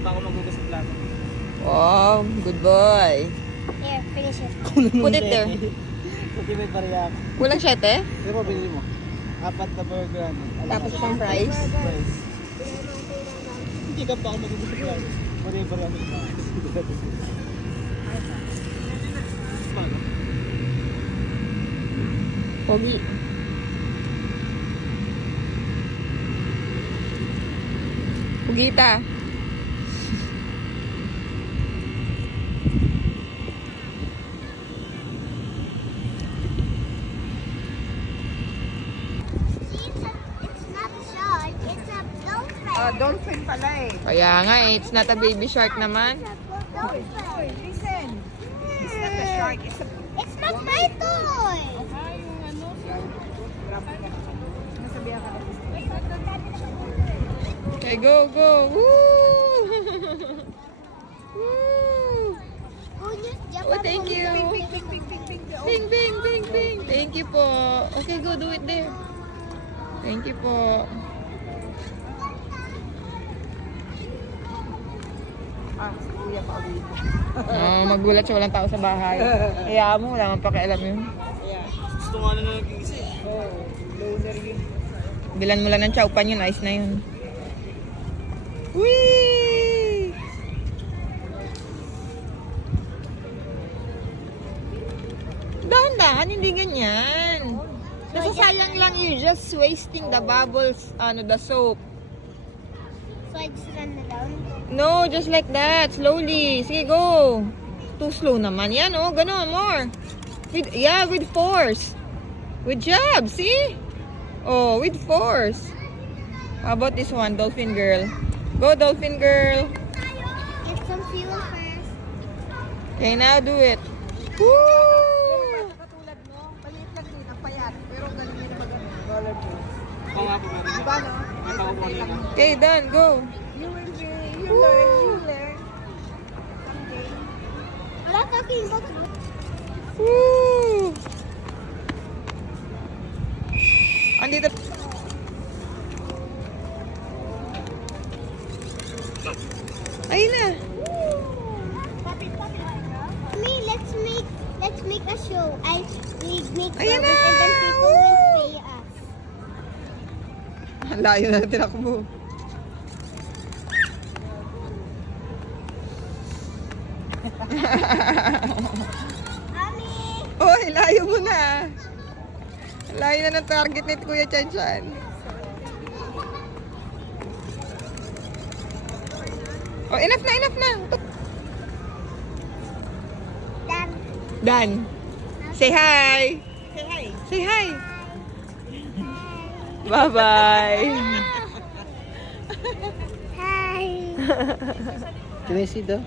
pa ako magugas ng plato. Wow, good boy. Here, finish it. Put it there. Puti may pariyak. Kulang 7? Pero mo, binili mo. 4 na burger. Ano? Tapos isang fries. Fries. Hindi ka pa ako magugas ng plato. Puti may pariyak. Pogi. Pugita. It's not a shark, it's a dolphin. Dolphin pala eh. Kaya nga eh, it's not a baby shark naman. Dolphin. Listen. It's not a shark. It's a... It's not my toy. Nasabihan ka na. Okay, go, go. Woo! Woo! Oh, just jump Oh, up thank on you. the- Bing, bing, bing, bing, bing. Bing, bing, bing, bing. Thank you po. Okay, go do it there. Thank you po. Ah, si Kuya pa uwi. Magulat siya, walang tao sa bahay. Kaya mo, wala mang pakialam yun. Gusto nga na nag-iisip. Oh, loner yun. Bilan mo lang ng chowpan yun, ayos na yun. Whee! Dahan-dahan, hindi ganyan. Nasasayang lang, you're just wasting the bubbles, the soap. So I just run it down. No, just like that, slowly. Sige, go. Too slow naman. Yan, oh, ganon, more. With force. Good job, see? Oh, with force. How about this one, dolphin girl? Go, dolphin girl. Get some fuel first. Okay, now do it. Woo! Katulad mo, maliit lang din, ang payat. Pero galing yun mag-dollar bills. Ako nga po meron. Diba no? Hindi pa ako Ay, kunin. Okay, done, go. You will be, you learn. Someday. I'm not talking about Woo! Andito. Ayun na. me. Let's make a show. We make Ayan bubbles na! and then people will pay us. Ang layo na tinakbo. Mommy! Oy, layo mo na. Layo na ng target ni Kuya Chanchan. Oh, enough na, enough na. Dad. Done. Say hi. Say hi. Say hi. Bye-bye. Hi. Can I see the?